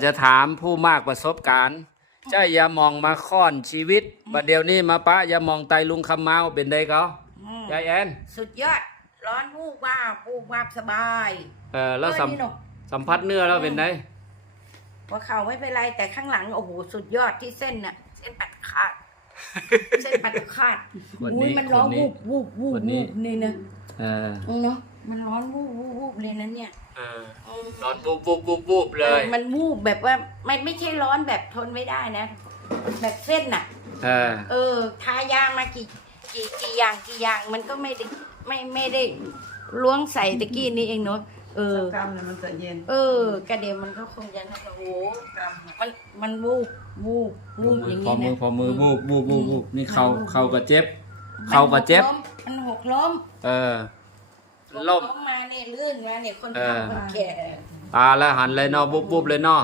จะถามผู้มากประสบการณ์เจ้าอย่ามองมาค่อนชีวิตประเดี๋ยวนี้มาปะอย่ามองไตลุงคำเมาเป็นไดเขายายแอน สุดยอดร้อนวูบวาบสบาย แล้วนี่หนู สัมผัสเนื้อแล้วเป็นได หัวเข่าไม่เป็นไรแต่ข้างหลังโอ้โหสุดยอดที่เส้นน่ะเส้นปัดขาด เส้นปัดขาดอุ้ยมันร้อนวูบนี่นะเนาะมันร้อนวูบเลยนะเนี่ย ร้อนวูบเลย มันวูบแบบว่าไม่ใช่ร้อนแบบทนไม่ได้นะ แบบเส้นน่ะทายามากี่อย่างมันก็ไม่ได้ล้วงใส่ตะกี้นี้เองเนาะกล้ามเนี่ยมันจะเย็นกระเดียมมันก็คงจะโอ้โหมันวูบอย่างนี้นะพอมือวูบนี่เขาก็เจ็บมันหกล้มล้มมาเนี่ยลื่นมาเนี่ยคนทำคนแก่ตาแล้วหันเลยเนาะวูบเลยเนาะ